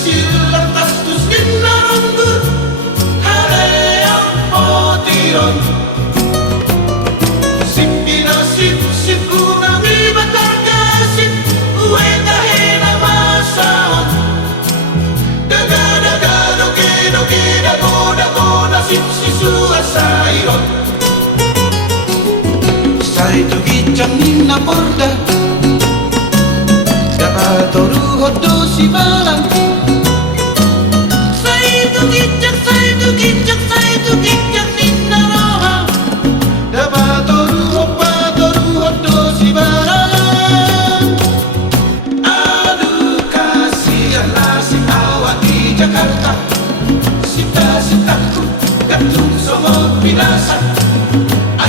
silang tastus ginarambur haleang potiron simpina sip kunang ibatar kasip uweta hena masaon daga doge dagoda sip sisua sairon sai tu gicang nina porda toru hodo si balang sai tu gicak ninna roha daba toru hodo si balang aduh kasihan nasib awak di Jakarta sita-sitaku gantung semua binasa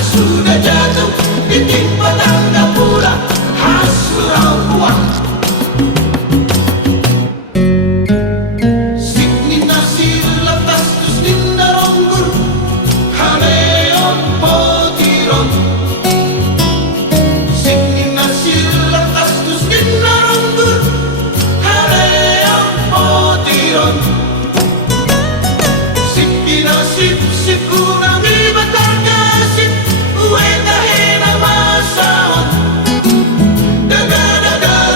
sudah jatuh ditimpa tangga pula hasurau uang sip kunang ibatar kasip uweta hena masaon daga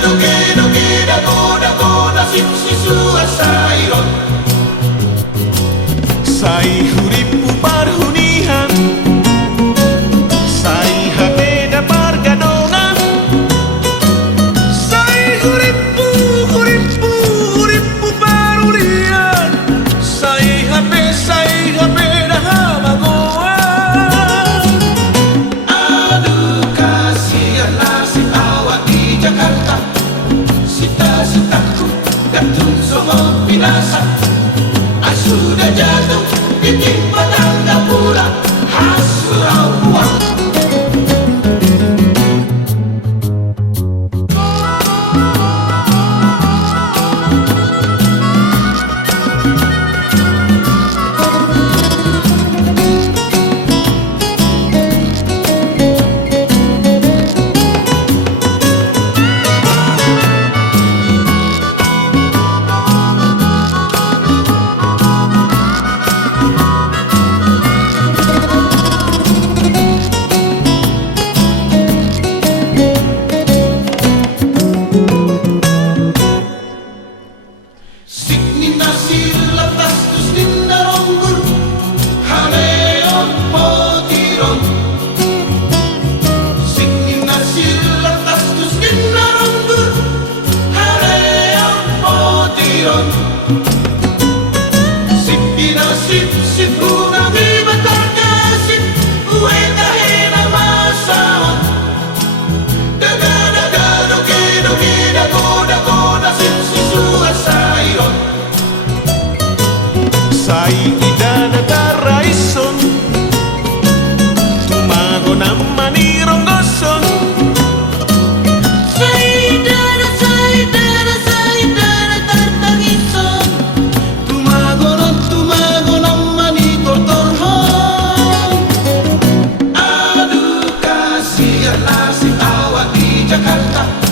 doge dagoda sip sisua sairon sai huripu parhunihan sai habeda pargadonga sai huripu parhunihan sai habeda hamagoa aduh kasihan nasib awak di Jakarta sita-sitaku gantung semua binasa sudah jatuh ditimpa tangga pula hasurau uang simpina sip kunang ibatar kasip uweta hena masaon daga doge dagoda sip sisua sairon sai idana taraison tumago namani ronggoson nasib awak di Jakarta